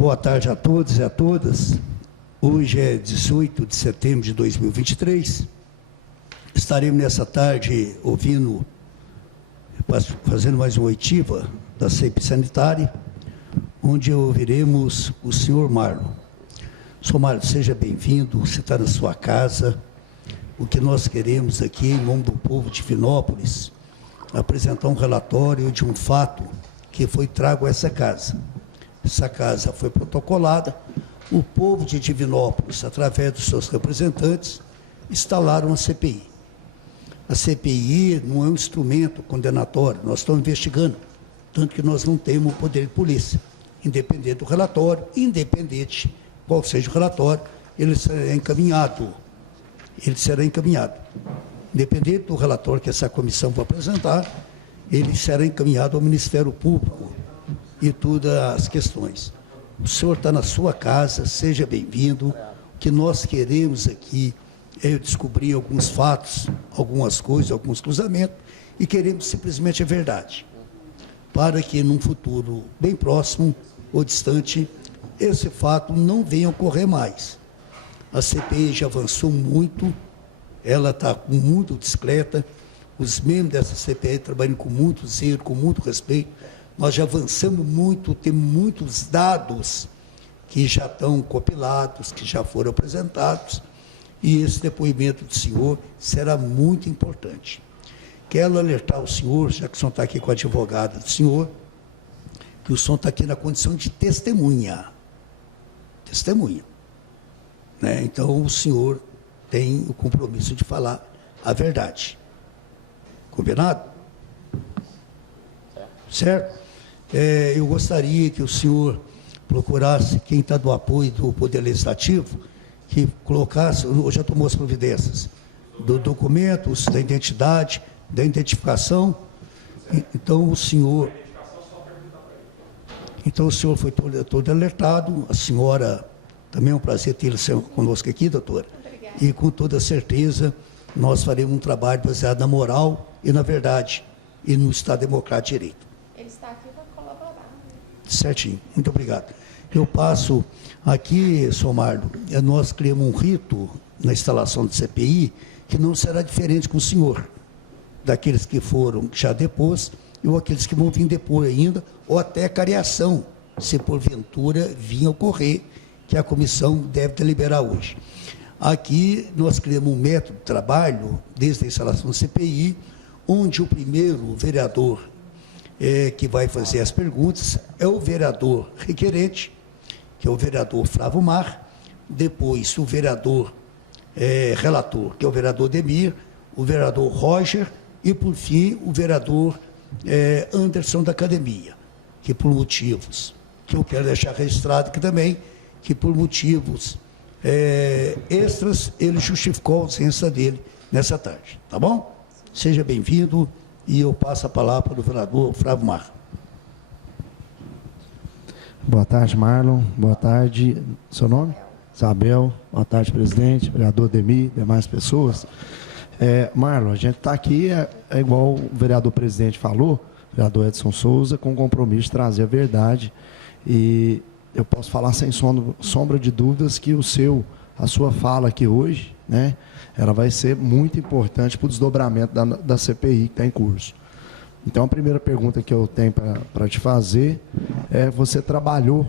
Boa tarde a todos e a todas. Hoje é 18 de setembro de 2023. Estaremos nessa tarde fazendo mais uma oitiva da CPI sanitária, onde ouviremos o senhor Marlon. Senhor Marlon, seja bem-vindo, você está na sua casa. O que nós queremos aqui, em nome do povo de Divinópolis, apresentar um relatório de um fato que foi trago a essa casa. Essa casa foi protocolada, o povo de Divinópolis, através dos seus representantes, instalaram a CPI. A CPI não é um instrumento condenatório, nós estamos investigando, tanto que nós não temos o poder de polícia. Independente do relatório, independente qual seja o relatório, ele será encaminhado. Independente do relatório que essa comissão vai apresentar, ele será encaminhado ao Ministério Público e todas as questões. O senhor está na sua casa, seja bem-vindo. O que nós queremos aqui é descobrir alguns fatos, algumas coisas, alguns cruzamentos, e queremos simplesmente a verdade, para que num futuro bem próximo ou distante, esse fato não venha a ocorrer mais. A CPI já avançou muito, ela está muito discreta, os membros dessa CPI trabalham com muito zelo, com muito respeito. Nós já avançamos muito, temos muitos dados que já estão compilados, que já foram apresentados, e esse depoimento do senhor será muito importante. Quero alertar o senhor, já que o senhor está aqui com a advogada do senhor, que o senhor está aqui na condição de testemunha. Testemunha. Né? Então, o senhor tem o compromisso de falar a verdade. Combinado? Certo? Eu gostaria que o senhor procurasse, quem está do apoio do Poder Legislativo, que colocasse, eu já tomou as providências, do documentos, da identidade, da identificação. Então, o senhor foi todo alertado, a senhora, também é um prazer tê-la conosco aqui, doutora. Obrigada. E com toda certeza, nós faremos um trabalho baseado na moral e na verdade, e no Estado Democrático de Direito. Ele está aqui para colaborar. Certinho, muito obrigado. Eu passo aqui, senhor Marlon, nós criamos um rito na instalação do CPI que não será diferente com o senhor, daqueles que foram já depois, ou aqueles que vão vir depois ainda, ou até a cariação, se porventura vir a ocorrer, que a comissão deve deliberar hoje. Aqui nós criamos um método de trabalho, desde a instalação do CPI, onde o primeiro vereador que vai fazer as perguntas é o vereador requerente, que é o vereador Flávio Mar, depois o vereador relator, que é o vereador Demir, o vereador Roger e, por fim, o vereador Anderson da Academia, que por motivos, que eu quero deixar registrado aqui também, que por motivos extras, ele justificou a ausência dele nessa tarde. Tá bom? Seja bem-vindo e eu passo a palavra para o vereador Flávio Mar. Boa tarde, Marlon. Boa tarde. Seu nome? Isabel. Boa tarde, presidente, vereador Demir, demais pessoas. Marlon, a gente está aqui, igual o vereador presidente falou, o vereador Edson Souza, com o compromisso de trazer a verdade. E eu posso falar sem sombra de dúvidas que a sua fala aqui hoje, né, ela vai ser muito importante para o desdobramento da CPI que está em curso. Então, a primeira pergunta que eu tenho para te fazer é: você trabalhou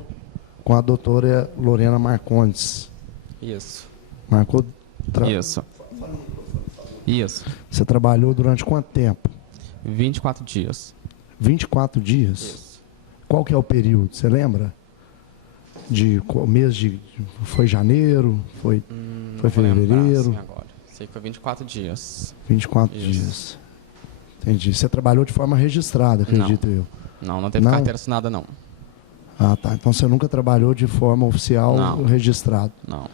com a doutora Lorena Marcondes? Isso. Isso. Isso. Você trabalhou durante quanto tempo? 24 dias. 24 dias? Isso. Qual que é o período? Você lembra? Foi janeiro? Foi fevereiro? Sim, agora. Sei que foi 24 dias. 24 Isso. dias. Entendi. Você trabalhou de forma registrada, acredito eu. Não teve carteira assinada, não. Ah, tá. Então você nunca trabalhou de forma oficial registrado? Não.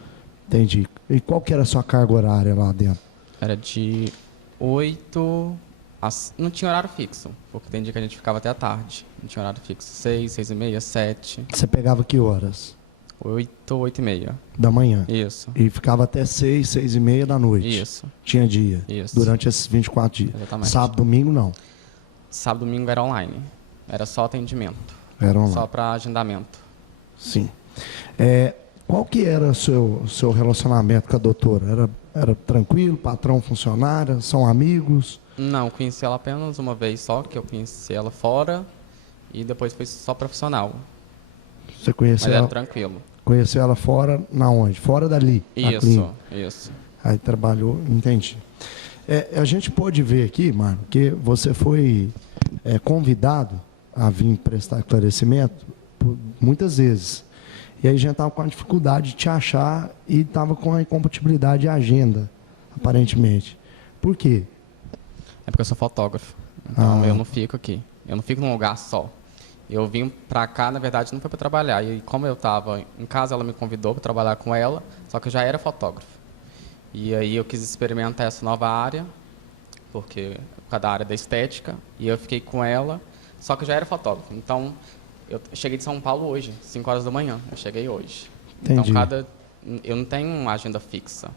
Entendi. E qual que era a sua carga horária lá dentro? Era de 8 às... Não tinha horário fixo, porque tem dia que a gente ficava até a tarde. Não tinha horário fixo. 6, 6 e meia, 7. Você pegava que horas? 8, 8 e meia. Da manhã? Isso. E ficava até 6, 6 e meia da noite? Isso. Tinha dia? Isso. Durante esses 24 dias? Exatamente. Sábado, domingo, não? Sábado, domingo era online. Era só atendimento. Era online. Só para agendamento. Sim. Qual que era o seu relacionamento com a doutora? Era tranquilo, patrão, funcionária, são amigos? Não, conheci ela apenas uma vez só, que eu conheci ela fora, e depois foi só profissional. Você Mas era tranquilo. conheceu ela fora, na onde? Fora dali? na Isso, clínica. isso. Aí trabalhou, entendi. A gente pode ver aqui, Marlon, que você foi convidado a vir prestar esclarecimento muitas vezes. E aí a gente estava com a dificuldade de te achar e estava com a incompatibilidade de agenda, aparentemente. Por quê? É porque eu sou fotógrafo, então eu não fico aqui. Eu não fico num lugar só. Eu vim pra cá, na verdade, não foi para trabalhar. E como eu estava em casa, ela me convidou para trabalhar com ela, só que eu já era fotógrafo. E aí eu quis experimentar essa nova área, por causa da área da estética, e eu fiquei com ela, só que eu já era fotógrafo. Então, eu cheguei de São Paulo hoje, 5 horas da manhã, eu cheguei hoje. Entendi. Então, eu não tenho uma agenda fixa,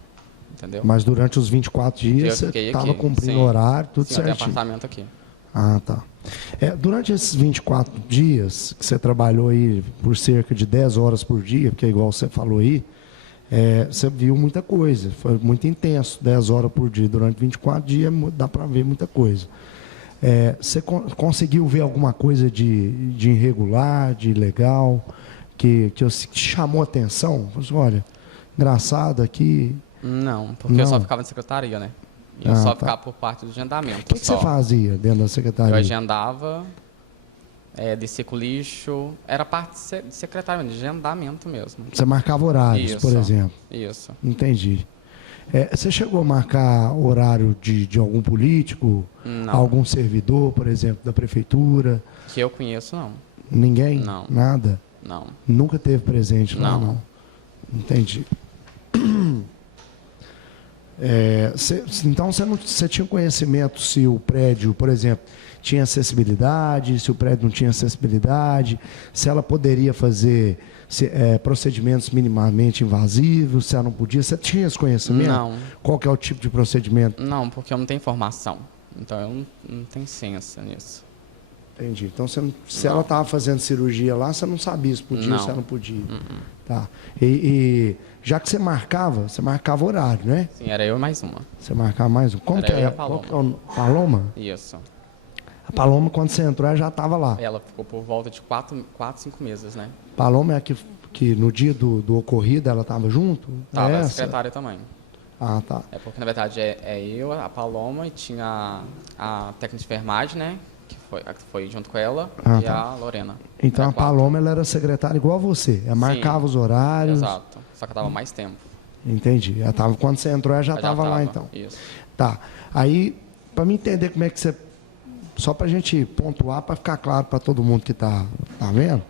entendeu? Mas durante os 24 dias você estava cumprindo o horário, tudo sim, eu tenho certinho. apartamento aqui. Ah, tá. Durante esses 24 dias que você trabalhou aí por cerca de 10 horas por dia, porque igual você falou aí, você viu muita coisa, foi muito intenso, 10 horas por dia. Durante 24 dias dá para ver muita coisa. Você conseguiu ver alguma coisa de irregular, de ilegal, que te chamou a atenção? Falei assim, olha, engraçado aqui. Não, porque eu só ficava na secretaria, né? Eu só ficava por parte do agendamento. O que você fazia dentro da secretaria? Eu agendava, descia com lixo, era parte de secretário, de agendamento mesmo. Você marcava horários, por exemplo? Isso. Entendi. Você chegou a marcar horário de algum político? Não. Algum servidor, por exemplo, da prefeitura? Que eu conheço, não. Ninguém? Não. Nada? Não. Nunca teve presente lá, Não. não? Entendi. Então, você tinha conhecimento se o prédio, por exemplo, tinha acessibilidade, se o prédio não tinha acessibilidade, se ela poderia fazer procedimentos minimamente invasivos, se ela não podia? Você tinha esse conhecimento? Não. Qual que é o tipo de procedimento? Não, porque eu não tenho formação. Então, eu não tenho ciência nisso. Entendi. Então, se ela estava fazendo cirurgia lá, você não sabia se podia ou se ela não podia. Tá. E já que você marcava horário, né? Sim, era eu e mais uma. Você marcava mais um. Como Era que eu e é? a Paloma. Qual que é o Paloma? Isso. A Paloma, quando você entrou, ela já estava lá. Ela ficou por volta de 4, 5 meses, né? Paloma é a que no dia do ocorrido ela estava junto? Tava, É a essa? secretária também. Ah, tá. É porque, na verdade, eu, a Paloma, e tinha a técnica de enfermagem, né? Que foi junto com ela, e tá. a Lorena. Então Era a 4. Paloma ela era secretária igual a você. Ela marcava os horários. Exato. Só que eu tava mais tempo. Entendi. Quando você entrou, ela já estava lá, então. Isso. Tá. Aí, para me entender como é que você... Só para a gente pontuar, para ficar claro para todo mundo que tá vendo,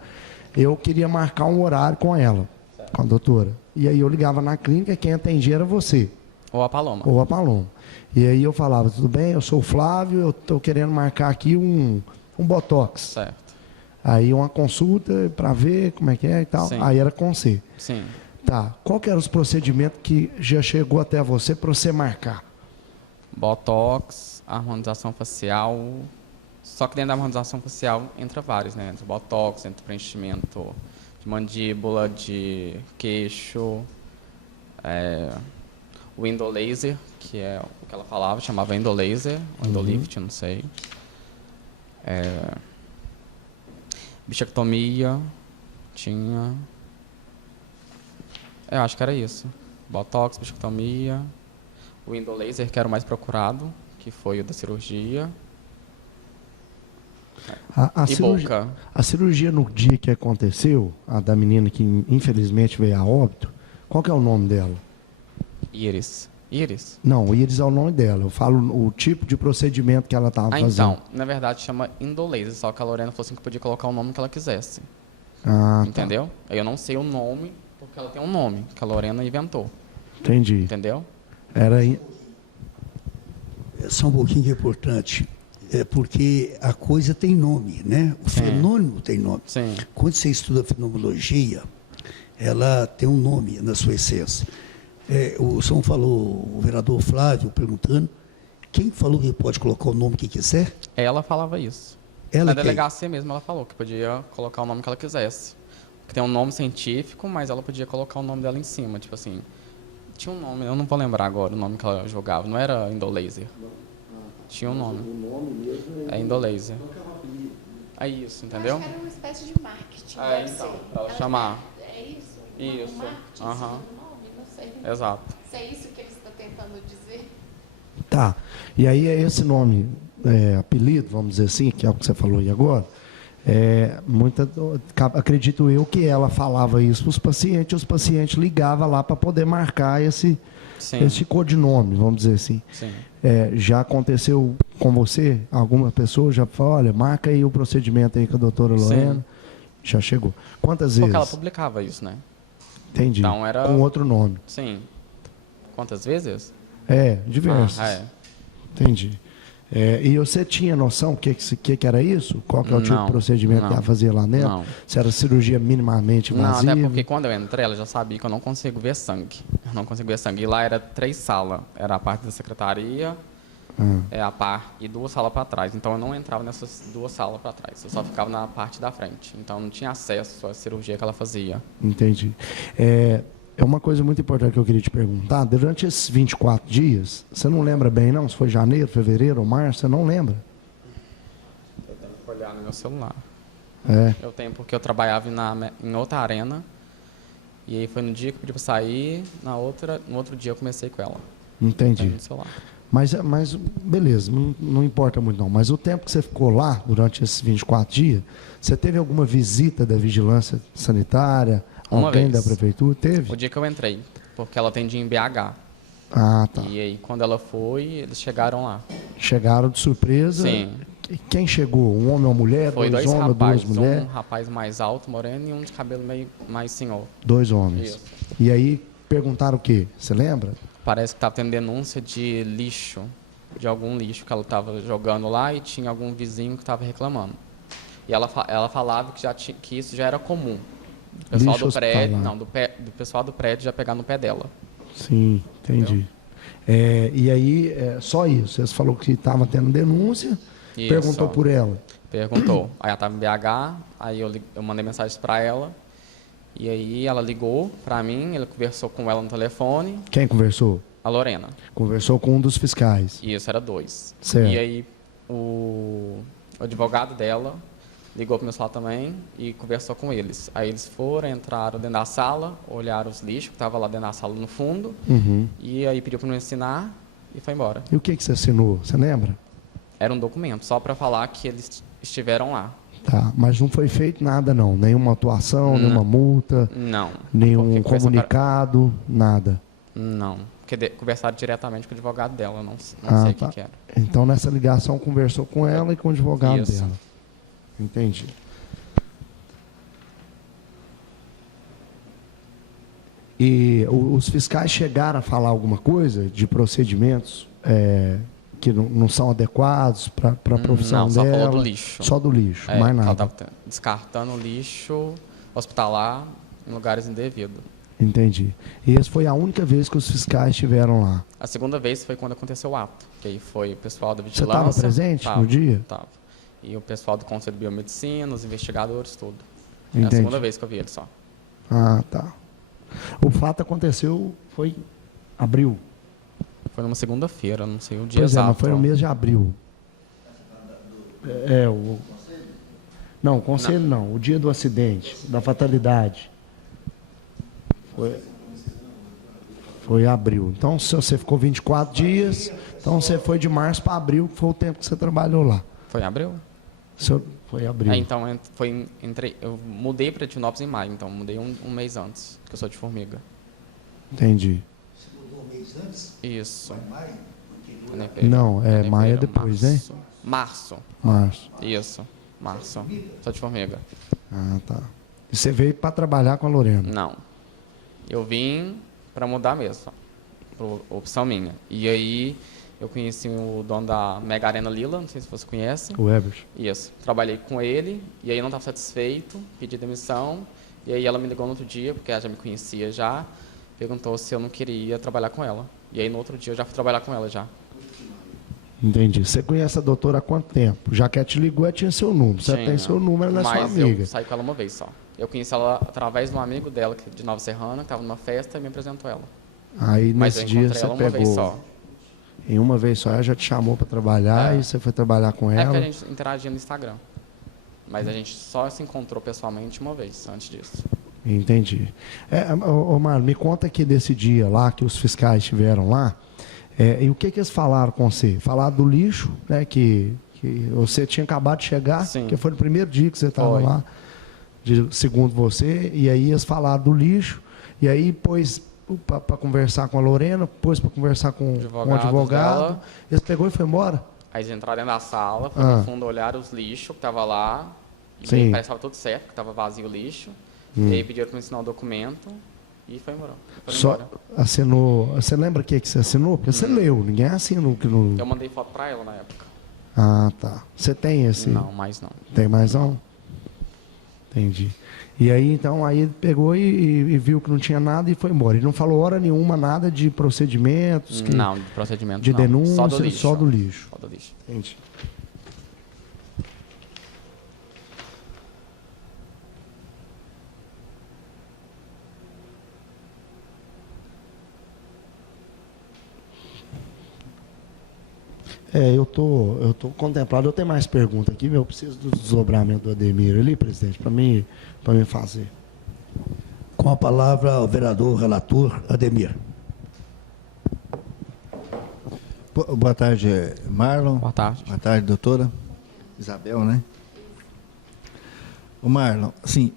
eu queria marcar um horário com ela, com a doutora. E aí eu ligava na clínica, quem atendia era você. Ou a Paloma. Ou a Paloma. E aí eu falava, tudo bem, eu sou o Flávio, eu estou querendo marcar aqui um Botox. Certo. Aí uma consulta para ver como é que é e tal. Sim. Aí era com você. Sim. Tá. Qual que eram os procedimentos que já chegou até você para você marcar? Botox, harmonização facial. Só que dentro da harmonização facial entra vários, né? Entra Botox, entra preenchimento de mandíbula, de queixo, o endolaser, que é o que ela falava, chamava endolaser, ou endolift, não sei. Bichectomia, tinha... eu acho que era isso. Botox, bichectomia, o endolaser, que era o mais procurado, que foi o da cirurgia. A cirurgia no dia que aconteceu, a da menina que infelizmente veio a óbito, qual que é o nome dela? Iris. Não, o Iris é o nome dela. Eu falo o tipo de procedimento que ela estava fazendo. Então, na verdade chama endolaser, só que a Lorena falou assim que podia colocar o nome que ela quisesse. Entendeu? Tá. Eu não sei o nome, porque ela tem um nome que a Lorena inventou. Entendi. Entendeu? Só um pouquinho que é importante. Porque a coisa tem nome, né? O fenômeno tem nome. Sim. Quando você estuda fenomenologia, ela tem um nome na sua essência. O senhor falou, o vereador Flávio perguntando, quem falou que pode colocar o nome que quiser? Ela falava isso. Ela Na quem? delegacia mesmo ela falou que podia colocar o nome que ela quisesse. que tem um nome científico, mas ela podia colocar o nome dela em cima, tipo assim. Tinha um nome, eu não vou lembrar agora o nome que ela jogava, não era Indolaser. Tinha um nome. O nome mesmo É Indolaser. É isso, entendeu? Acho que era uma espécie de marketing. É, deve então, ser. ela chamar. É isso? Isso. Um marketing Aham. em cima do nome? Não sei. Exato. Se é isso que ele está tentando dizer. Tá. E aí é esse nome, apelido, vamos dizer assim, que é o que você falou aí agora, acredito eu que ela falava isso para os pacientes ligavam lá para poder marcar esse codinome, vamos dizer assim. Sim. Já aconteceu com você? Alguma pessoa já falou, olha, marca aí o procedimento aí com a doutora Lorena? Sim. Já chegou. Quantas Porque vezes? ela publicava isso, né? Entendi. Então era... Com outro nome. Sim. Quantas vezes? Diversos. Entendi. E você tinha noção o que era isso? Qual que é o tipo Não, de procedimento que ela fazia lá dentro? Não. Se era cirurgia minimamente Não, invasiva? até porque quando eu entrei, ela já sabia que eu não consigo ver sangue. Eu não consigo ver sangue. E lá era 3 salas. Era a parte da secretaria, e 2 salas para trás. Então eu não entrava nessas 2 salas para trás. Eu só ficava na parte da frente. Então eu não tinha acesso à cirurgia que ela fazia. Entendi. É uma coisa muito importante que eu queria te perguntar. Durante esses 24 dias, você não lembra bem, não? Se foi janeiro, fevereiro ou março, você não lembra? Eu tenho que olhar no meu celular. É. Eu tenho porque eu trabalhava em outra arena. E aí foi no dia que eu pedi para sair. No outro dia eu comecei com ela. Entendi. No celular. Mas beleza, não importa muito não. Mas o tempo que você ficou lá, durante esses 24 dias, você teve alguma visita da vigilância sanitária? Alguém da prefeitura? Teve? O dia que eu entrei, porque ela atendia em BH. Ah, tá. E aí, quando ela foi, eles chegaram lá. Chegaram de surpresa? Sim. Quem chegou? Um homem ou uma mulher? Foi dois dois homens, rapazes, duas mulheres? um rapaz mais alto, moreno, e um de cabelo meio mais senhor. 2 homens. Isso. E aí, perguntaram o quê? Você lembra? Parece que estava tendo denúncia de lixo, de algum lixo que ela estava jogando lá e tinha algum vizinho que estava reclamando. E ela falava que isso já era comum. O pessoal Lixo do prédio, hospitalar. do pessoal do prédio já pegar no pé dela. Sim, entendi. E aí, só isso. Você falou que estava tendo denúncia, Isso. perguntou por ela. Perguntou. Aí ela estava em BH, aí eu mandei mensagem para ela, e aí ela ligou para mim, ele conversou com ela no telefone. Quem conversou? A Lorena. Conversou com um dos fiscais. Isso, era 2. Certo. E aí o advogado dela ligou para o meu celular também e conversou com eles. Aí eles entraram dentro da sala, olharam os lixos que estavam lá dentro da sala no fundo, e aí pediu para me assinar e foi embora. E o que você assinou? Você lembra? Era um documento, só para falar que eles estiveram lá. Tá, mas não foi feito nada não, nenhuma atuação, nenhuma multa, Não. nenhum comunicado, nada. Não, porque conversaram diretamente com o advogado dela, eu não sei o tá. que era. Então nessa ligação conversou com ela e com o advogado Isso. dela. Entendi. E os fiscais chegaram a falar alguma coisa de procedimentos que não são adequados para a profissão Não, só dela? falou do lixo. Só do lixo, mais Ela nada. estava descartando lixo hospitalar em lugares indevidos. Entendi. E essa foi a única vez que os fiscais estiveram lá. A segunda vez foi quando aconteceu o ato, que aí foi o pessoal da Você vigilância. estava presente no dia? Estava. E o pessoal do Conselho de Biomedicina, os investigadores, tudo. É Entendi. a segunda vez que eu vi ele só. Ah, tá. O fato aconteceu, foi abril. Foi numa segunda-feira, não sei o dia Pois exato. mas foi no mês de abril. Não, o conselho não. O dia do acidente, da fatalidade. Foi abril. Então, se você ficou 24 dias, então você foi de março para abril, que foi o tempo que você trabalhou lá. Foi em abril? Foi abril. Então, eu mudei para Divinópolis em maio, então mudei um mês antes, que eu sou de Formiga. Entendi. Você mudou um mês antes? Isso. Maio? Não, maio é depois, né? Março. Março. Isso, março. Sou de Formiga. Ah, tá. E você veio para trabalhar com a Lorena? Não. Eu vim para mudar mesmo, por opção minha. E aí eu conheci o dono da Mega Arena Lila, não sei se você conhece. O Ebert. Isso. Trabalhei com ele, e aí eu não estava satisfeito, pedi demissão, e aí ela me ligou no outro dia, porque ela já me conhecia já, perguntou se eu não queria trabalhar com ela. E aí no outro dia eu já fui trabalhar com ela já. Entendi. Você conhece a doutora há quanto tempo? Já que ela te ligou, ela tinha seu número. Você Tinha, tem seu número, ela é sua mas amiga. eu saí com ela uma vez só. Eu conheci ela através de um amigo dela, de Nova Serrana, que estava numa festa e me apresentou ela. Aí, Mas eu nesse dia, encontrei você ela uma vez pegou... só. Em uma vez só, ela já te chamou para trabalhar e você foi trabalhar com É ela. porque a gente interagia no Instagram. Mas a gente só se encontrou pessoalmente uma vez, antes disso. Entendi. Ô, Marlon, me conta aqui desse dia lá, que os fiscais estiveram lá, e o que eles falaram com você? Falaram do lixo, né, que você tinha acabado de chegar, Sim. que foi no primeiro dia que você estava Foi. lá, segundo você, e aí eles falaram do lixo, e aí pôs para conversar com a Lorena, pôs para conversar com um advogado, dela. eles pegou e foi embora? Aí eles entraram dentro da sala, foram no fundo, olharam os lixos que estavam lá. E Sim. parece que estava tudo certo, que estava vazio o lixo. E aí pediram para me ensinar o documento e foi embora. Só assinou. Você lembra o que você assinou? Porque você leu, ninguém assina que no. Eu mandei foto para ela na época. Ah, tá. Você tem esse? Não, mais não. Tem mais não? Entendi. E aí, então, aí ele pegou e viu que não tinha nada e foi embora. Ele não falou hora nenhuma nada de procedimentos? Não, de procedimento de não. denúncia, Só do lixo. só do lixo. Só do lixo. Entendi. Eu tô contemplado. Eu tenho mais perguntas aqui, eu preciso do desdobramento do Ademir ali, presidente, para mim fazer. Com a palavra, o vereador relator Ademir. Boa tarde, Marlon. Boa tarde. Boa tarde, doutora Isabel, né? O Marlon, assim,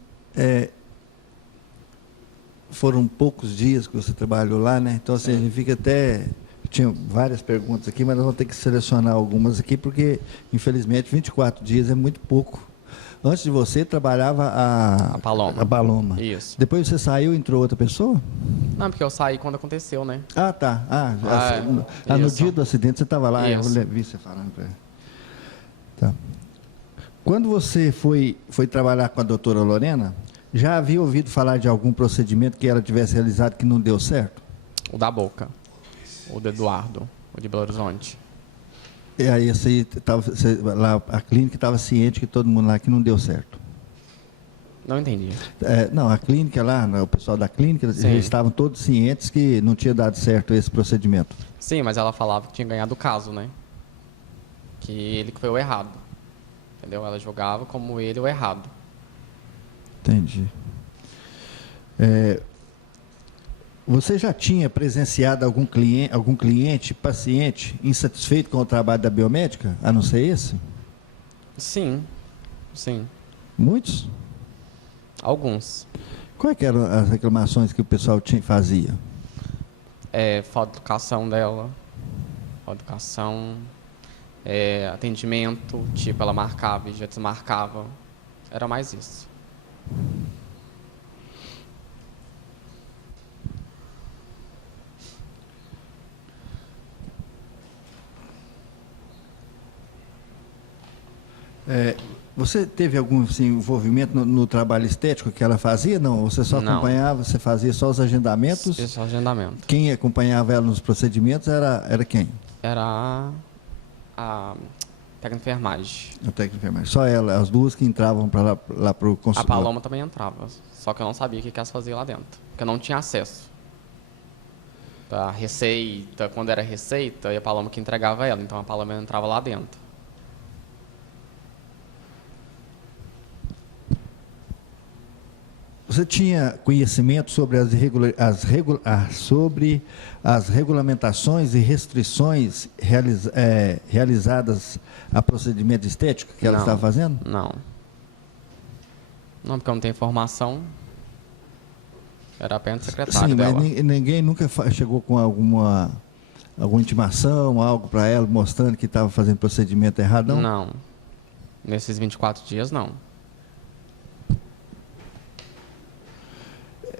foram poucos dias que você trabalhou lá, né? Então, assim, a gente fica até... Tinha várias perguntas aqui, mas nós vamos ter que selecionar algumas aqui, porque, infelizmente, 24 dias é muito pouco. Antes de você, trabalhava A Paloma. A Paloma. Isso. Depois você saiu e entrou outra pessoa? Não, porque eu saí quando aconteceu, né? Ah, tá. No isso. dia do acidente você estava lá, Isso. eu vi você falando. Tá. Quando você foi trabalhar com a doutora Lorena, já havia ouvido falar de algum procedimento que ela tivesse realizado que não deu certo? O da boca. O do Eduardo. O de Belo Horizonte. E aí lá, a clínica estava ciente que todo mundo lá que não deu certo. Não entendi. Não, a clínica lá, o pessoal da clínica, eles estavam todos cientes que não tinha dado certo esse procedimento. Sim, mas ela falava que tinha ganhado o caso, né? Que ele que foi o errado. Entendeu? Ela jogava como ele o errado. Entendi. Você já tinha presenciado algum cliente, paciente, insatisfeito com o trabalho da biomédica, a não ser esse? Sim. Sim. Muitos? Alguns. Quais que eram as reclamações que o pessoal fazia? Falta de educação dela. Falta de educação. Atendimento. Tipo, ela marcava e já desmarcava. Era mais isso. Você teve algum assim, envolvimento no trabalho estético que ela fazia? Não? Você só Não. acompanhava, você fazia só os agendamentos? Esse agendamento. Quem acompanhava ela nos procedimentos era quem? Era a técnica de enfermagem. A técnica de enfermagem. Só ela, as duas que entravam lá para o A consultório. Paloma também entrava, só que eu não sabia o que elas faziam lá dentro, porque eu não tinha acesso. A receita, quando era receita, e a Paloma que entregava ela, então a Paloma entrava lá dentro. Você tinha conhecimento sobre sobre as regulamentações e restrições realizadas a procedimento estético que ela Não. estava fazendo? Não. Não, porque eu não tenho informação. Era apenas secretário Sim, dela. mas ninguém nunca chegou com alguma intimação, algo para ela, mostrando que estava fazendo procedimento errado, não? Não. Nesses 24 dias, não.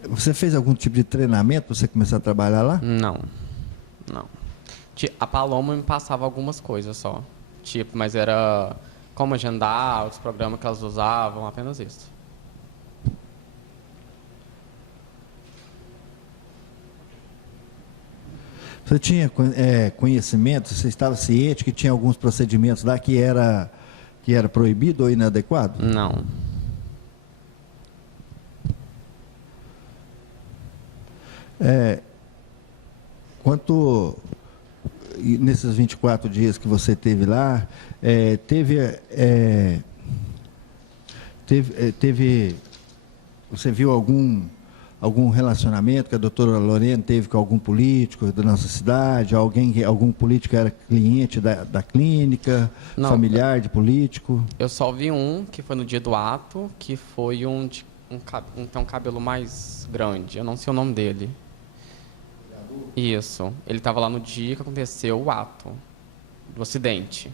Você fez algum tipo de treinamento para você começar a trabalhar lá? Não. Não. A Paloma me passava algumas coisas só. Tipo, mas era como agendar, os programas que elas usavam, apenas isso. Você tinha conhecimento, você estava ciente que tinha alguns procedimentos lá que era proibido ou inadequado? Não. Quanto nesses 24 dias que você teve lá, você viu algum relacionamento que a doutora Lorena teve com algum político da nossa cidade? Algum político era cliente da clínica, Não. familiar de político? Eu só vi um, que foi no dia do ato, que foi um tem um cabelo mais grande. Eu não sei o nome dele. Isso. Ele estava lá no dia que aconteceu o ato do acidente.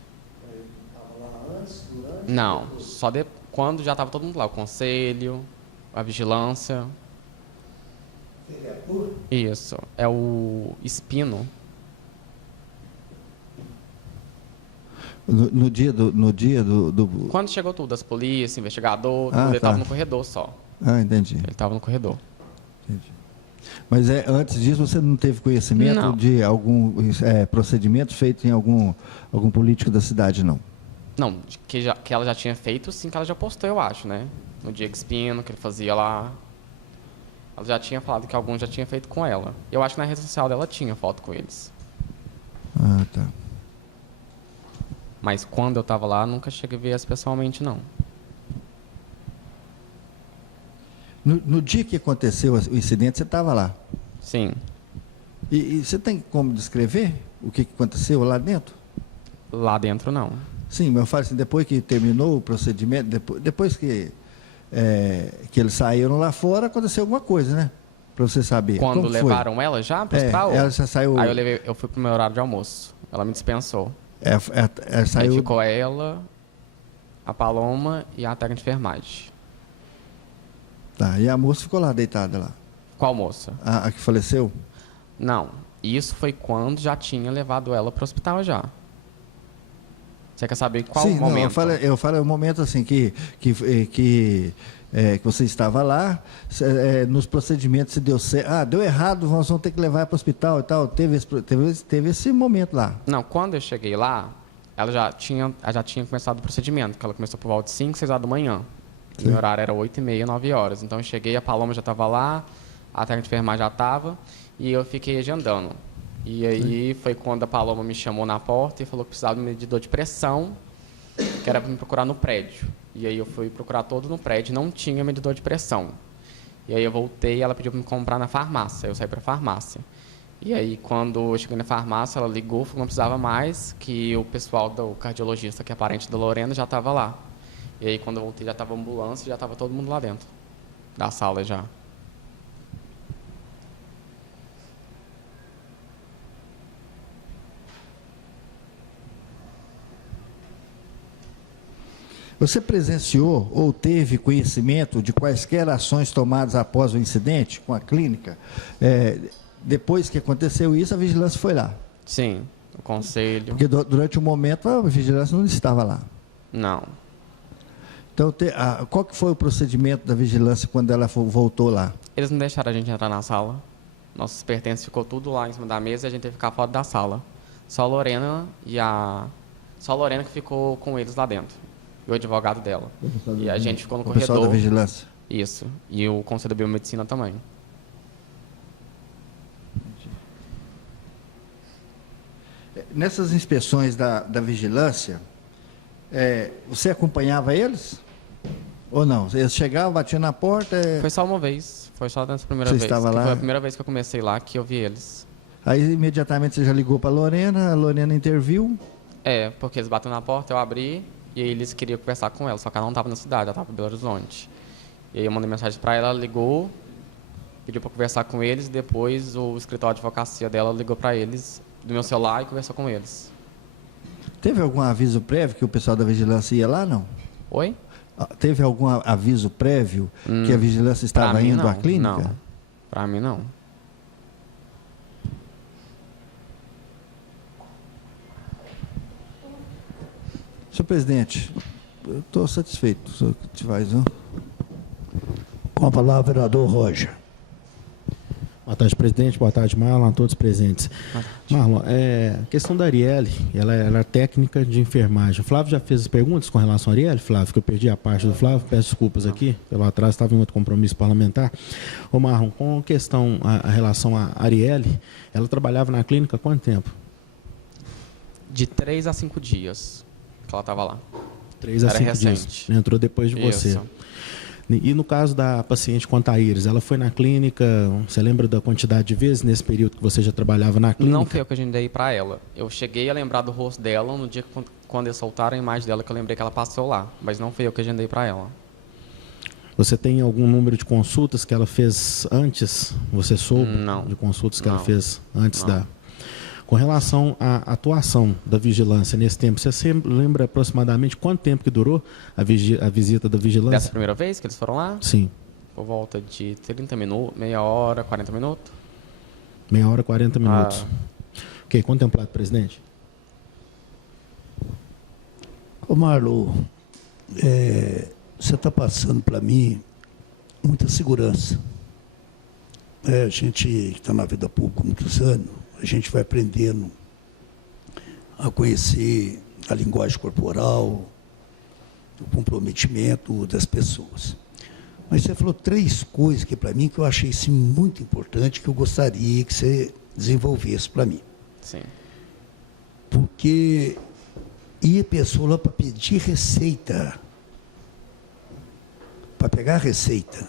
Ele estava lá antes, durante? Não, só quando já estava todo mundo lá, o conselho, a vigilância. Vereador? Isso, é o Espino. No dia do... Quando chegou tudo, as polícias, investigador, tudo, Ah, ele estava tá. no corredor só. Ah, entendi. Ele estava no corredor. Mas antes disso você não teve conhecimento Não. de algum procedimento feito em algum político da cidade, não? Não, que ela já tinha feito, sim, que ela já postou, eu acho, né? No Diego Espino, que ele fazia lá. Ela já tinha falado que alguns já tinha feito com ela. Eu acho que na rede social dela tinha foto com eles. Ah, tá. Mas quando eu estava lá, nunca cheguei a ver elas pessoalmente, não. No dia que aconteceu o incidente, você estava lá. Sim. E você tem como descrever o que aconteceu lá dentro? Lá dentro, não. Sim, mas eu falo assim, depois que terminou o procedimento, depois que eles saíram lá fora, aconteceu alguma coisa, né? Para você saber. Quando Como foi? levaram ela já para o hospital? Ela já saiu... Aí eu fui pro meu horário de almoço. Ela me dispensou. Ela saiu... Aí ficou ela, a Paloma e a técnica de enfermagem. Tá, e a moça ficou lá deitada lá. Qual moça? A que faleceu? Não. Isso foi quando já tinha levado ela para o hospital já. Você quer saber qual Sim, momento? Não, eu falo o momento assim que você estava lá, nos procedimentos se deu certo. Deu errado, nós vamos ter que levar para o hospital e tal. Teve esse momento lá. Não, quando eu cheguei lá, ela já tinha começado o procedimento, que ela começou por volta de 5, 6 horas da manhã. O meu horário era 8h30, 9 horas. Então eu cheguei, a Paloma já estava lá, a técnica de enfermagem já estava, e eu fiquei agendando. E aí foi quando a Paloma me chamou na porta e falou que precisava de um medidor de pressão, que era para me procurar no prédio. E aí eu fui procurar todo no prédio, não tinha medidor de pressão. E aí eu voltei e ela pediu para me comprar na farmácia. Eu saí para a farmácia. E aí quando eu cheguei na farmácia, ela ligou, falou que não precisava mais, que o pessoal do cardiologista, que é parente da Lorena, já estava lá. E aí quando eu voltei já estava a ambulância, já estava todo mundo lá dentro da sala já. Você presenciou ou teve conhecimento de quaisquer ações tomadas após o incidente com a clínica? Depois que aconteceu isso, a vigilância foi lá? Sim, o conselho. Porque durante o momento a vigilância não estava lá. Não. Então, qual que foi o procedimento da vigilância quando ela voltou lá? Eles não deixaram a gente entrar na sala. Nossos pertences ficou tudo lá em cima da mesa e a gente teve que ficar fora da sala. Só a Lorena que ficou com eles lá dentro. E o advogado dela. E a gente ficou no corredor. O pessoal da vigilância. Isso. E o conselho da biomedicina também. Nessas inspeções da vigilância, você acompanhava eles? Ou não? Eles chegavam, batiam na porta? Foi só uma vez. Foi só nessa primeira Você vez. estava lá? Foi a primeira vez que eu comecei lá que eu vi eles. Aí imediatamente você já ligou para a Lorena interviu? Porque eles bateram na porta, eu abri e aí eles queriam conversar com ela, só que ela não estava na cidade, ela estava em Belo Horizonte. E aí eu mandei mensagem para ela, ela ligou, pediu para conversar com eles, depois o escritório de advocacia dela ligou para eles do meu celular e conversou com eles. Teve algum aviso prévio que o pessoal da vigilância ia lá, não? Oi? Teve algum aviso prévio que a vigilância estava indo à clínica? Não, para mim não. Senhor presidente, eu estou satisfeito. O senhor que faz, não? Com a palavra, vereador Roger. Boa tarde, presidente. Boa tarde, Marlon, a todos presentes. Marlon, questão da Arielle, ela é técnica de enfermagem. O Flávio já fez as perguntas com relação à Arielle, Flávio, que eu perdi a parte do Flávio, peço desculpas aqui, pelo atraso, estava em outro compromisso parlamentar. Ô Marlon, com questão a relação à Arielle, ela trabalhava na clínica há quanto tempo? De 3 a 5 dias que ela estava lá. 3 a Era 5 dias. recente. Entrou depois de você. Isso. E no caso da paciente com a Iris, ela foi na clínica, você lembra da quantidade de vezes nesse período que você já trabalhava na clínica? Não foi eu que agendei para ela. Eu cheguei a lembrar do rosto dela no dia quando eles soltaram a imagem dela, que eu lembrei que ela passou lá. Mas não foi eu que agendei para ela. Você tem algum número de consultas que ela fez antes? Você soube Não. de consultas que ela Não. fez antes Não. da... Com relação à atuação da vigilância nesse tempo, você sempre lembra aproximadamente quanto tempo que durou a visita da vigilância? Dessa primeira vez que eles foram lá? Sim. Por volta de 30 minutos, meia hora, 40 minutos. Meia hora, 40 minutos. Ok, contemplado, presidente. Ô Marlon, você está passando para mim muita segurança. A gente que está na vida pública há muitos anos, a gente vai aprendendo a conhecer a linguagem corporal, o comprometimento das pessoas. Mas você falou 3 coisas que para mim que eu achei assim, muito importante, que eu gostaria que você desenvolvesse para mim. Sim. Porque ia pessoa lá para pedir receita, para pegar a receita.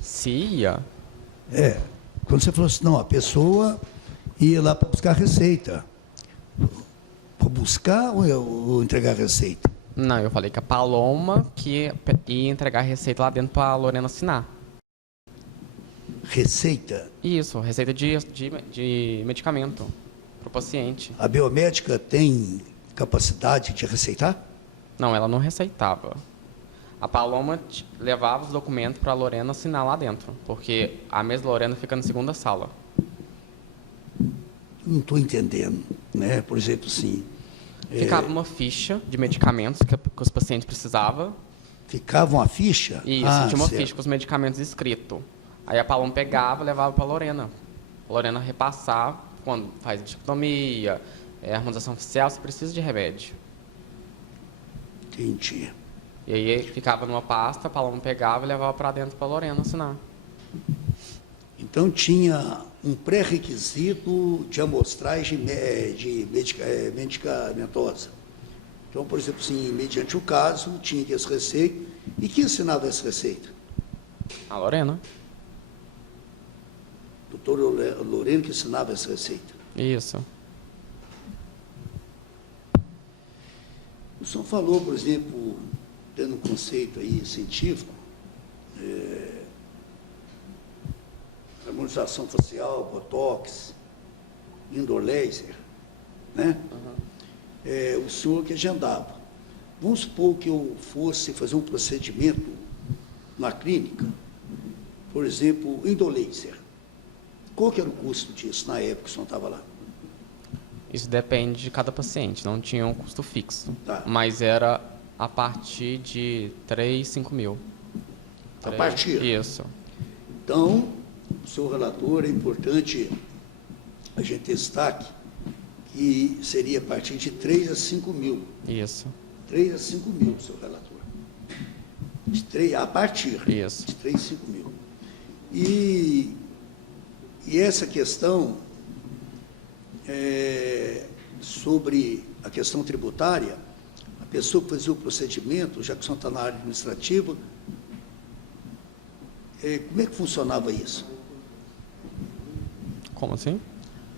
Se ia. Quando você falou assim, não, a pessoa ia lá para buscar a receita. Para buscar ou entregar a receita? Não, eu falei que a Paloma que ia entregar a receita lá dentro para a Lorena assinar. Receita? Isso, receita de medicamento para o paciente. A biomédica tem capacidade de receitar? Não, ela não receitava. A Paloma levava os documentos para a Lorena assinar lá dentro, porque a mesa da Lorena fica na segunda sala. Não estou entendendo, né? Por exemplo, assim... Ficava uma ficha de medicamentos que os pacientes precisavam. Ficava uma ficha? Isso, tinha uma ficha com os medicamentos escritos. Aí a Paloma pegava e levava para a Lorena. A Lorena repassava, quando faz dicotomia, harmonização facial, se precisa de remédio. Entendi. E aí ficava numa pasta, a Paloma pegava e levava para dentro para a Lorena assinar. Então tinha um pré-requisito de amostragem medicamentosa. Então, por exemplo, assim, mediante o caso, tinha que as receitas. E quem assinava essa receita? A Lorena. Doutor Lorena que assinava essa receita. Isso. O senhor falou, por exemplo, tendo um conceito aí científico, harmonização facial, botox, indoor laser, né? O senhor que agendava. Vamos supor que eu fosse fazer um procedimento na clínica, por exemplo, indoor laser. Qual que era o custo disso na época que o senhor estava lá? Isso depende de cada paciente, não tinha um custo fixo. Tá. Mas era a partir de 3, 5 mil. A partir? Isso. Então, o senhor relator, é importante a gente destaque que seria a partir de 3 a 5 mil. Isso. 3 a 5 mil, senhor relator. A partir Isso. de 3 a 5 mil. E essa questão sobre a questão tributária, a pessoa que fazia o procedimento, já que o senhor está na área administrativa, como é que funcionava isso? Como assim?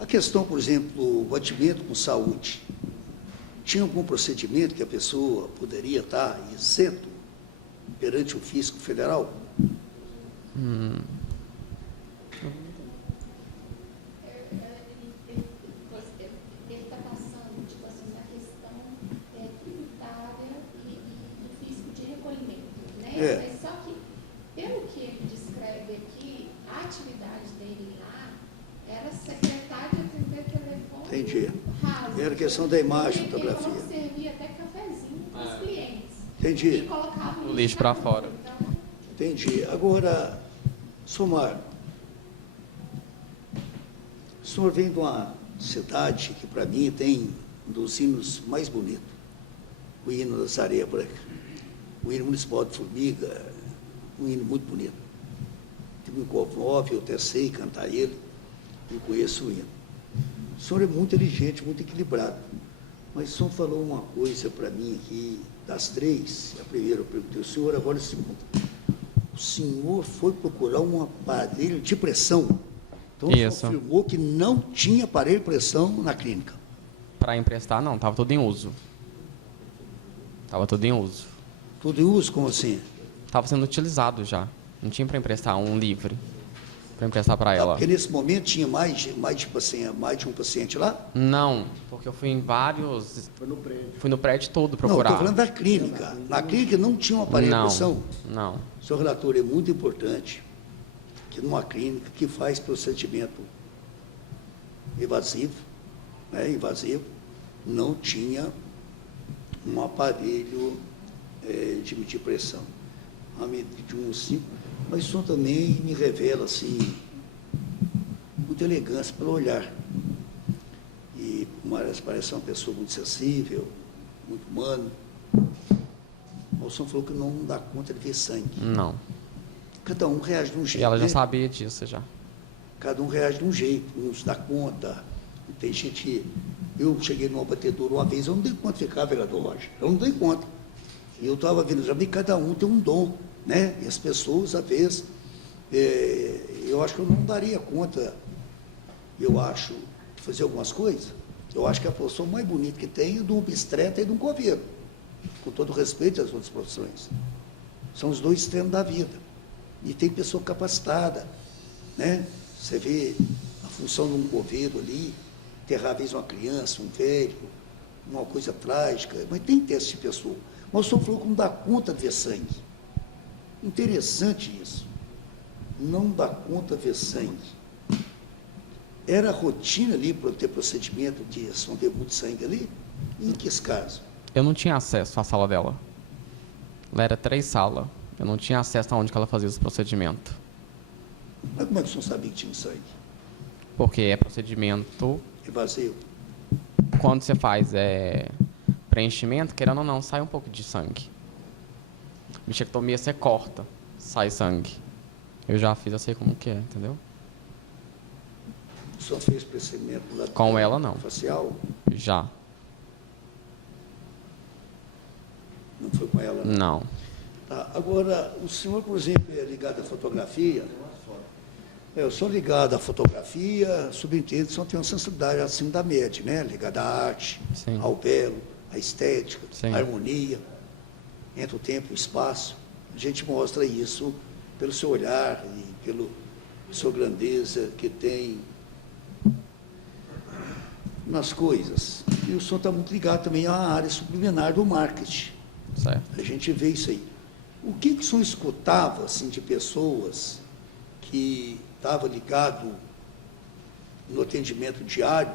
A questão, por exemplo, o atendimento com saúde. Tinha algum procedimento que a pessoa poderia estar isento perante o fisco federal? Ele está passando, tipo assim, na questão tributária e do fisco de recolhimento, né? Mas só que, pelo que ele descreve aqui, a atividade dele lá era secretário de atender telefone. Entendi. Raso. Era questão da imagem, Ele fotografia. falou que servia até cafezinho para os clientes. Entendi. E colocava O lixo pra fora. Então, Entendi. Agora, Somar, O senhor vem de uma cidade que, para mim, tem um dos hinos mais bonitos. O hino da Areia Branca. O hino municipal de Formiga, um hino muito bonito. Me comove, eu até sei cantar ele, e conheço o hino. O senhor é muito inteligente, muito equilibrado. Mas o senhor falou uma coisa para mim aqui, das três. A primeira eu perguntei ao senhor, agora a segunda. O senhor foi procurar um aparelho de pressão. Então, o senhor afirmou que não tinha aparelho de pressão na clínica. Para emprestar, não. Estava tudo em uso. Estava tudo em uso. Tudo em uso? Como assim? Estava sendo utilizado já. Não tinha para emprestar um livre. Para emprestar para ela. Porque nesse momento tinha mais de um paciente lá? Não, porque eu fui em vários... Fui no prédio todo procurar. Não, estou falando da clínica. Na clínica não tinha um aparelho de pressão? Não. Senhor relator, é muito importante que numa clínica que faz procedimento invasivo, não tinha um aparelho de medir pressão. A medida de 1,5, mas o senhor também me revela, assim, muita elegância pelo olhar. E parece uma pessoa muito sensível, muito humana. O senhor falou que não dá conta de ver sangue. Não. Cada um reage de um jeito. E ela já né? sabia disso, já. Cada um reage de um jeito, uns dá conta. Tem gente... Eu cheguei numa batedora uma vez, eu não dei conta de ficar, vereador Roger. Eu não dei conta. E eu estava vendo, já vi que cada um tem um dom, né? E as pessoas, às vezes, eu acho que eu não daria conta, eu acho, de fazer algumas coisas. Eu acho que a profissão mais bonita que tem é de um obstetra e de um coveiro, com todo respeito às outras profissões. São os dois extremos da vida. E tem pessoa capacitada, né? Você vê a função de um coveiro ali, enterrar às vezes uma criança, um velho, uma coisa trágica, mas tem que ter esse tipo de pessoa. Mas o senhor falou que não dá conta de ver sangue. Interessante isso. Não dá conta de ver sangue. Era rotina ali para ter procedimento de ver muito sangue ali? Em que caso? Eu não tinha acesso à sala dela. Ela era 3 salas. Eu não tinha acesso aonde que ela fazia esse procedimento. Mas como é que o senhor sabia que tinha sangue? Porque é procedimento... Invasivo. Quando você faz preenchimento, querendo ou não, sai um pouco de sangue. Bichectomia, você corta, sai sangue. Eu já fiz, eu sei como que é, entendeu? O senhor fez procedimento lá Com ela, não. facial? Já. Não foi com ela? Não. Tá. Agora, o senhor, por exemplo, é ligado à fotografia? Eu sou ligado à fotografia, subentendo, só tem uma sensibilidade acima da média, né? Ligado à arte, Sim. ao belo, à estética, Sim. à harmonia, entre o tempo e o espaço. A gente mostra isso pelo seu olhar e pela sua grandeza que tem nas coisas. E o senhor está muito ligado também à área subliminar do marketing. Certo. A gente vê isso aí. O que o senhor escutava assim, de pessoas que estavam ligadas no atendimento diário,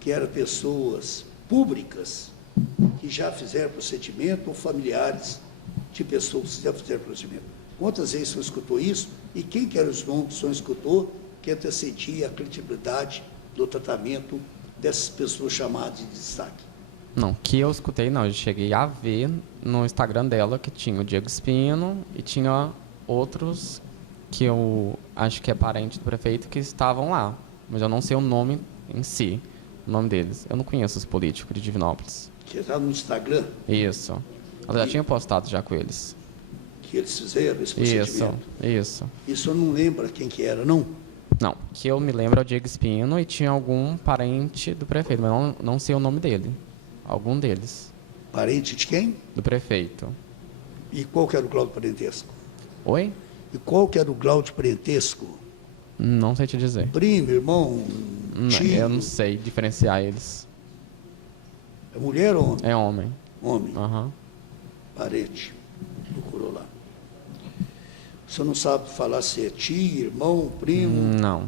que eram pessoas públicas, que já fizeram procedimento, ou familiares de pessoas que já fizeram procedimento? Quantas vezes o senhor escutou isso? E quem que eram os nomes que o senhor escutou que antecedia a credibilidade do tratamento dessas pessoas chamadas de destaque? Não, que eu escutei, não. Eu cheguei a ver no Instagram dela que tinha o Diego Espino e tinha outros que eu acho que é parente do prefeito que estavam lá. Mas eu não sei o nome em si, o nome deles. Eu não conheço os políticos de Divinópolis. Que está no Instagram? Isso. Ela já tinha postado já com eles. Que eles fizeram esse procedimento? Isso. E o senhor não lembra quem que era, não? Não, que eu me lembro é o Diego Espino e tinha algum parente do prefeito, mas não sei o nome dele. Algum deles. Parente de quem? Do prefeito. E qual que era o grau de parentesco? Oi? E qual que era o grau de parentesco? Não sei te dizer. Primo, irmão, tio? Eu não sei diferenciar eles. É mulher ou homem? É homem. Homem, Aham. parente. Procurou lá. O senhor não sabe falar se é tio, irmão, primo? Não.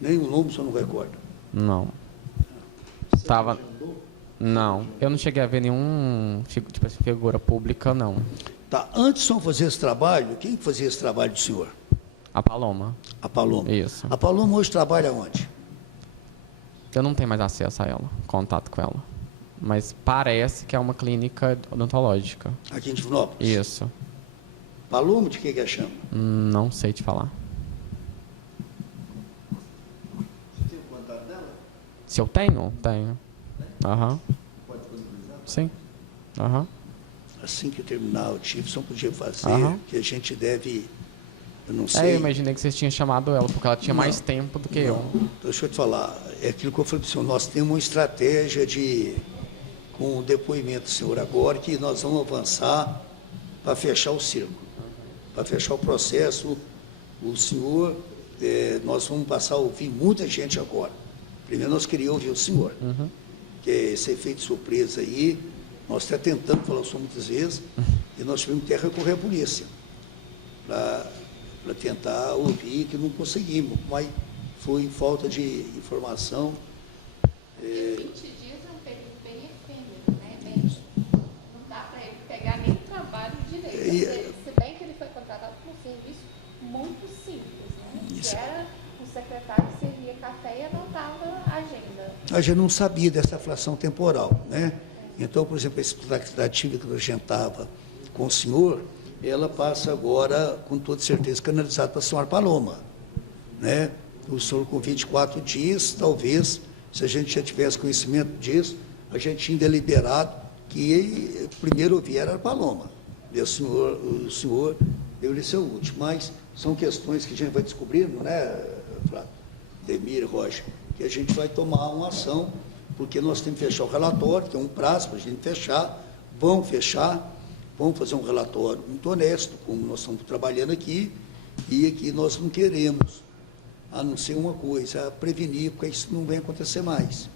Nem o nome o senhor não recorda? Não. Tava... Não. Eu não cheguei a ver nenhum tipo assim, figura pública, não. Tá, antes do senhor fazer esse trabalho, quem fazia esse trabalho do senhor? A Paloma. A Paloma. Isso. A Paloma hoje trabalha onde? Eu não tenho mais acesso a ela, contato com ela. Mas parece que é uma clínica odontológica. Aqui em Divinópolis? Isso. Paloma, de que chama? Não sei te falar. Você tem o contato dela? Se eu tenho? Tenho. Aham. Pode disponibilizar? Sim. Aham. Assim que terminar o Tifson, podia fazer, Aham. que a gente deve, eu não É, sei. eu imaginei que vocês tinham chamado ela, porque ela tinha Não, mais tempo do que eu. Deixa eu te falar, é aquilo que eu falei para o senhor, nós temos uma estratégia com o depoimento do senhor agora, que nós vamos avançar para fechar o círculo, para fechar o processo. O senhor, nós vamos passar a ouvir muita gente agora. Primeiro nós queríamos ouvir o senhor, que é esse efeito surpresa aí, nós até tentamos falar o senhor muitas vezes, e nós tivemos que recorrer à polícia, para tentar ouvir, que não conseguimos, mas foi falta de informação. 20 dias é um período bem efêmero, né? Não dá para ele pegar nem trabalho direito. Se bem que ele foi contratado por um serviço muito simples, né? Isso. Que era um secretário que servia café e anotava a agenda. A gente não sabia dessa inflação temporal, né? Então, por exemplo, a expectativa que a gente estava com o senhor, ela passa agora, com toda certeza, canalizada para a senhora Paloma, né? O senhor com 24 dias, talvez, se a gente já tivesse conhecimento disso, a gente tinha deliberado que primeiro vier a Paloma. E o senhor deveria ser o último, mas são questões que a gente vai descobrindo, né, Flávio, Demir, Rocha, que a gente vai tomar uma ação, porque nós temos que fechar o relatório, tem um prazo para a gente fechar, vamos fazer um relatório muito honesto, como nós estamos trabalhando aqui, e aqui nós não queremos, a não ser uma coisa, prevenir, porque isso não vem acontecer mais,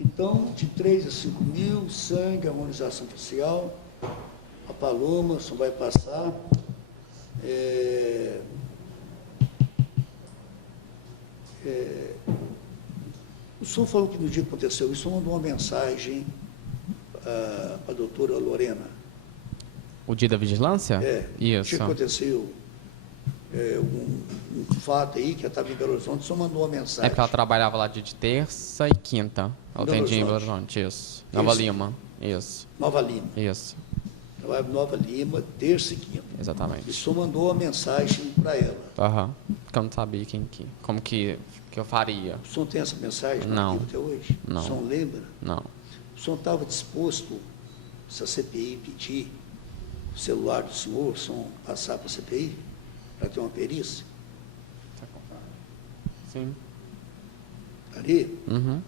Então, de 3 a 5 mil, sangue, harmonização facial, a Paloma só vai passar. O senhor falou que no dia que aconteceu isso, mandou uma mensagem para a doutora Lorena. O dia da vigilância? No Isso. dia que aconteceu um fato aí, que ela estava em Belo Horizonte, só mandou uma mensagem. É porque ela trabalhava lá dia de terça e quinta. Ela Belo atendia em Belo Horizonte. Horizonte, isso. Nova Lima, isso. Nova Lima. Isso, Trabalhava em Nova Lima, terça e quinta. exatamente. E só mandou uma mensagem para ela. Aham. Porque eu não sabia como que eu faria. O senhor tem essa mensagem no Não. arquivo até hoje? Não. O senhor lembra? Não. O senhor estava disposto, se a CPI pedir o celular do senhor, o senhor passar para a CPI, para ter uma perícia? Sim. Ali? Uhum.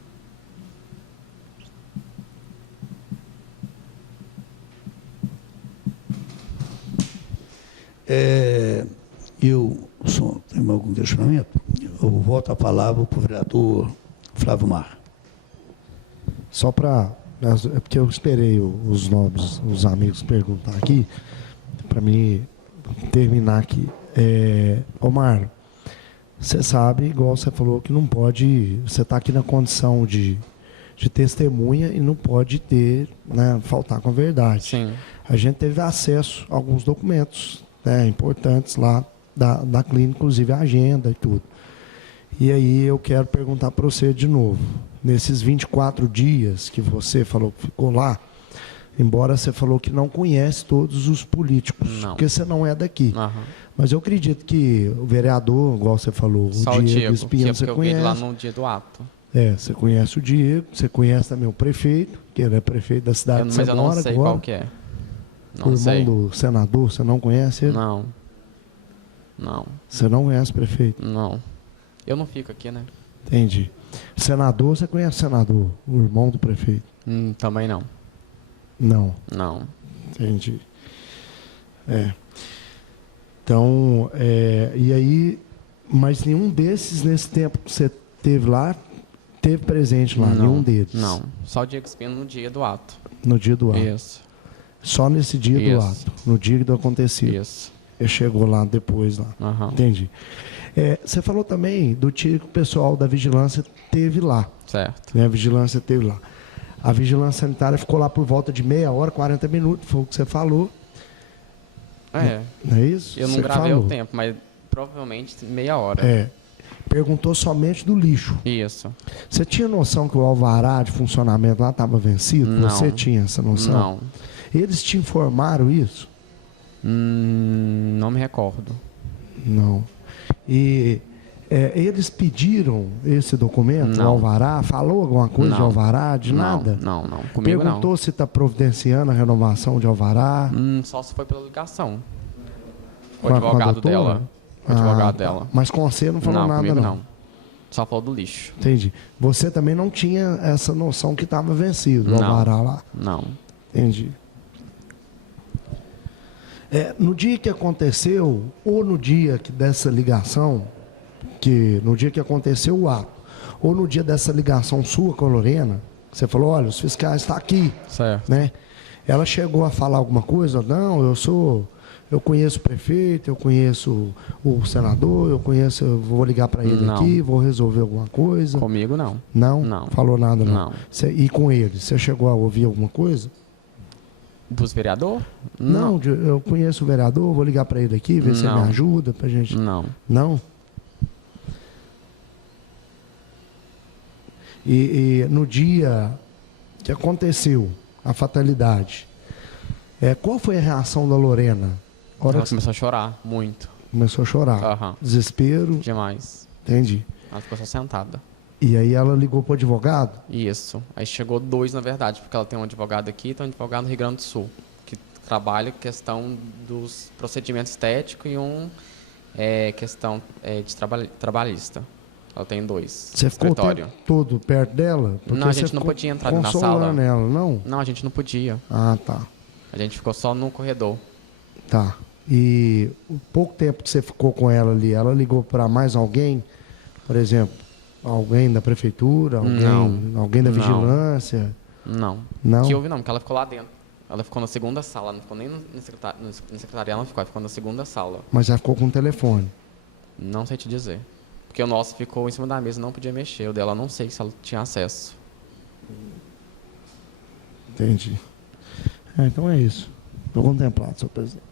O senhor tem algum questionamento? Eu volto a palavra para o vereador Flávio Mar. Só para... É porque eu esperei os nobres, os amigos perguntar aqui, para mim terminar aqui. Ô Marlon, você sabe, igual você falou, que não pode... Você está aqui na condição de testemunha e não pode faltar com a verdade. Sim. A gente teve acesso a alguns documentos importantes lá da clínica, inclusive a agenda e tudo. E aí eu quero perguntar para você de novo. Nesses 24 dias que você falou que ficou lá, embora você falou que não conhece todos os políticos, Não. porque você não é daqui. Aham. Mas eu acredito que o vereador, igual você falou, Só o Diego, que Espino, é você porque eu vi ele conhece. lá no dia do ato. Você conhece o Diego, você conhece também o prefeito, que ele é prefeito da cidade de Mas eu não Samora sei agora. qual que é. O Não irmão sei. do senador, você não conhece ele? Não. Não. Você não conhece o prefeito? Não. Eu não fico aqui, né? Entendi. Senador, você conhece o senador, o irmão do prefeito? Também não. Não, Não. entendi. Então, e aí, mas nenhum desses, nesse tempo que você teve lá, teve presente lá, nenhum deles? Não. Só o Diego Espino no dia do ato. No dia do ato? Isso. Só nesse dia do Isso. ato, no dia do acontecido? Isso. Ele chegou lá depois, lá. Aham. Entendi. Você falou também do tiro que o pessoal da vigilância teve lá. Certo. Né? A vigilância teve lá. A vigilância sanitária ficou lá por volta de meia hora, 40 minutos, foi o que você falou. É. Não é isso? Eu não Você gravei falou. o tempo, mas Provavelmente meia hora. Perguntou somente do lixo. Isso. Você tinha noção que o alvará de funcionamento lá estava vencido? Não. Você tinha essa noção? Não. Eles te informaram isso? Não me recordo. Não. E eles pediram esse documento, o Não. alvará? Falou alguma coisa de Não. alvará? De nada? Não. Comigo Perguntou se está providenciando a renovação de alvará? Só se foi pela ligação. O Com a advogado doutora? dela. O advogado Tá. dela. Mas com você não falou nada, comigo não? não. Só falou do lixo. Entendi. Você também não tinha essa noção que estava vencido, o Não. alvará lá? Não. Entendi. No dia que aconteceu, ou no dia dessa ligação, no dia que aconteceu o ato, ou no dia dessa ligação sua com a Lorena, você falou, olha, os fiscais estão aqui, Certo. né? Ela chegou a falar alguma coisa? Não, eu conheço o prefeito, eu conheço o senador, eu vou ligar para ele Não. aqui, vou resolver alguma coisa. Comigo não. Não? Não. Falou nada, não? Não. E com ele, você chegou a ouvir alguma coisa? Dos vereador? Não, eu conheço o vereador, vou ligar para ele aqui, ver se ele me Não. ajuda pra gente. Não. Não? E no dia que aconteceu a fatalidade, qual foi a reação da Lorena? A hora Ela que começou a chorar muito. começou a chorar. Aham. Desespero. Demais. Entendi. Ela ficou só sentada. E aí ela ligou pro advogado? Isso. Aí chegou 2, na verdade, porque ela tem um advogado aqui e tem um advogado no Rio Grande do Sul, que trabalha questão dos procedimentos estéticos e questão de trabalhista. Ela tem 2. Você ficou o escritório. tempo todo perto dela? Porque Não, a você gente não ficou podia entrar na sala. consolando ela, não? Não, a gente não podia. Ah, tá. A gente ficou só no corredor. Tá. E o pouco tempo que você ficou com ela ali, ela ligou para mais alguém? Por exemplo, alguém da prefeitura, alguém da Não. vigilância? Não. Não? Que houve não, porque ela ficou lá dentro. Ela ficou na segunda sala, não ficou nem no secretariado, não ficou, ela ficou na segunda sala. Mas ela ficou com o telefone. Não sei te dizer. Porque o nosso ficou em cima da mesa, não podia mexer. O dela, não sei se ela tinha acesso. Entendi. Então é isso. Estou contemplado, senhor presidente.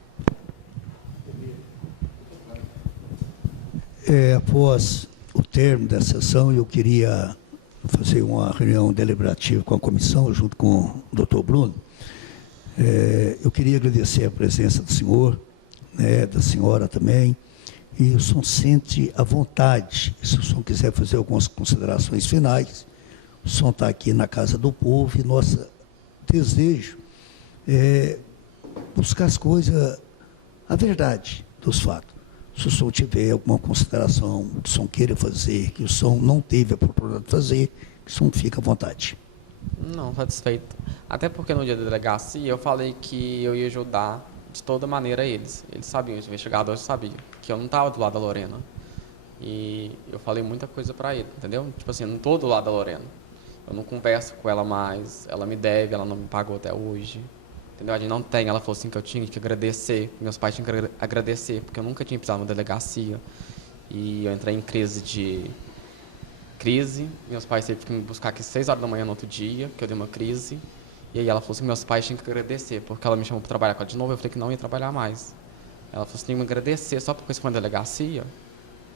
Após o término da sessão, eu queria fazer uma reunião deliberativa com a comissão, junto com o doutor Bruno. Eu queria agradecer a presença do senhor, da senhora também, e o senhor sente à vontade. Se o senhor quiser fazer algumas considerações finais, o senhor está aqui na Casa do Povo e nosso desejo é buscar as coisas, a verdade dos fatos. Se o senhor tiver alguma consideração que o senhor queira fazer, que o senhor não teve a oportunidade de fazer, que o senhor fique à vontade. Não, satisfeito. Até porque no dia da delegacia eu falei que eu ia ajudar de toda maneira eles. Eles sabiam, os investigadores sabiam, que eu não estava do lado da Lorena. E eu falei muita coisa para ele, entendeu? Tipo assim, eu não estou do lado da Lorena. Eu não converso com ela mais, ela me deve, ela não me pagou até hoje. Entendeu? A gente não tem. Ela falou assim que eu tinha que agradecer, meus pais tinham que agradecer, porque eu nunca tinha pisado numa delegacia. E eu entrei em crise. Meus pais teve que me buscar aqui 6 horas da manhã no outro dia, que eu dei uma crise. E aí ela falou assim que meus pais tinham que agradecer, porque ela me chamou para trabalhar com ela de novo, eu falei que não ia trabalhar mais. Ela falou assim, tinha que me agradecer só porque isso foi uma delegacia,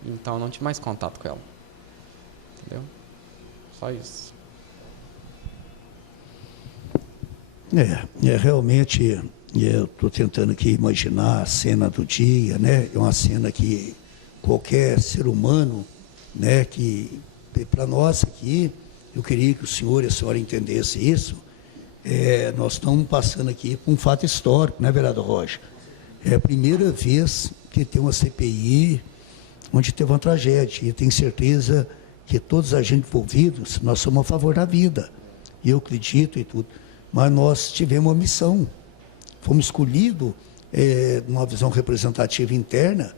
então eu não tive mais contato com ela. Entendeu? Só isso. Realmente, eu estou tentando aqui imaginar a cena do dia, né? É uma cena que qualquer ser humano, né, que para nós aqui, eu queria que o senhor e a senhora entendessem isso. Nós estamos passando aqui por um fato histórico, né, vereador Rocha? É a primeira vez que tem uma CPI onde teve uma tragédia. E eu tenho certeza que todos os agentes envolvidos, nós somos a favor da vida. E eu acredito e tudo. Mas nós tivemos uma missão. Fomos escolhidos, numa visão representativa interna,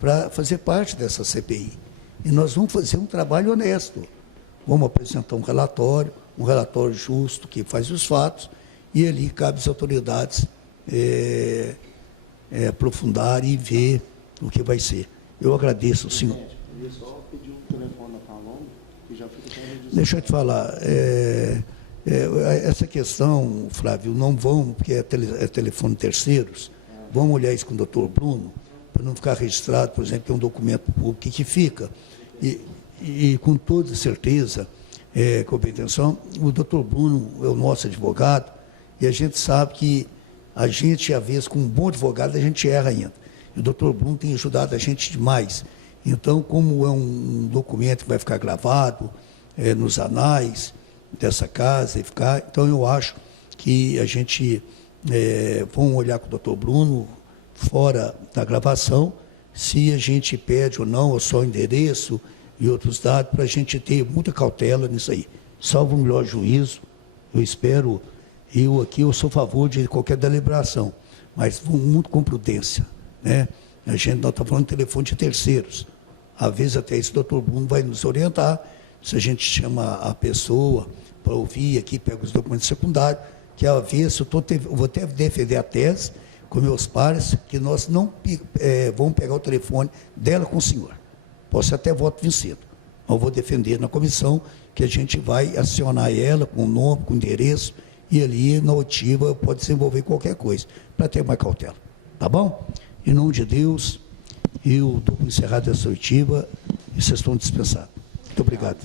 para fazer parte dessa CPI. E nós vamos fazer um trabalho honesto. Vamos apresentar um relatório justo, que faz os fatos, e ali cabe às autoridades aprofundar e ver o que vai ser. Eu agradeço, senhor. Deixa eu te falar, essa questão, Flávio, não vão, porque é telefone terceiros, vamos olhar isso com o doutor Bruno, para não ficar registrado, por exemplo, que é um documento público que fica. E com toda certeza, com a intenção, o doutor Bruno é o nosso advogado, e a gente sabe que a gente, às vezes, com um bom advogado, a gente erra ainda. E o doutor Bruno tem ajudado a gente demais. Então, como é um documento que vai ficar gravado nos anais dessa casa, então eu acho que a gente vamos olhar com o doutor Bruno, fora da gravação, se a gente pede ou não, ou só o endereço e outros dados, para a gente ter muita cautela nisso aí. Salvo o melhor juízo, eu espero, eu sou a favor de qualquer deliberação, mas muito com prudência, né? Nós estamos falando de telefone de terceiros. Às vezes até isso o doutor Bruno vai nos orientar, se a gente chama a pessoa para ouvir aqui, pega os documentos secundários, que às vezes eu vou até defender a tese com meus pares, que nós não vamos pegar o telefone dela com o senhor. Posso ser até voto vencido. Mas eu vou defender na comissão que a gente vai acionar ela com o nome, com o endereço, e ali na oitiva pode desenvolver qualquer coisa, para ter mais cautela. Tá bom? Em nome de Deus, eu estou encerrado essa oitiva e vocês estão dispensados. Muito obrigado.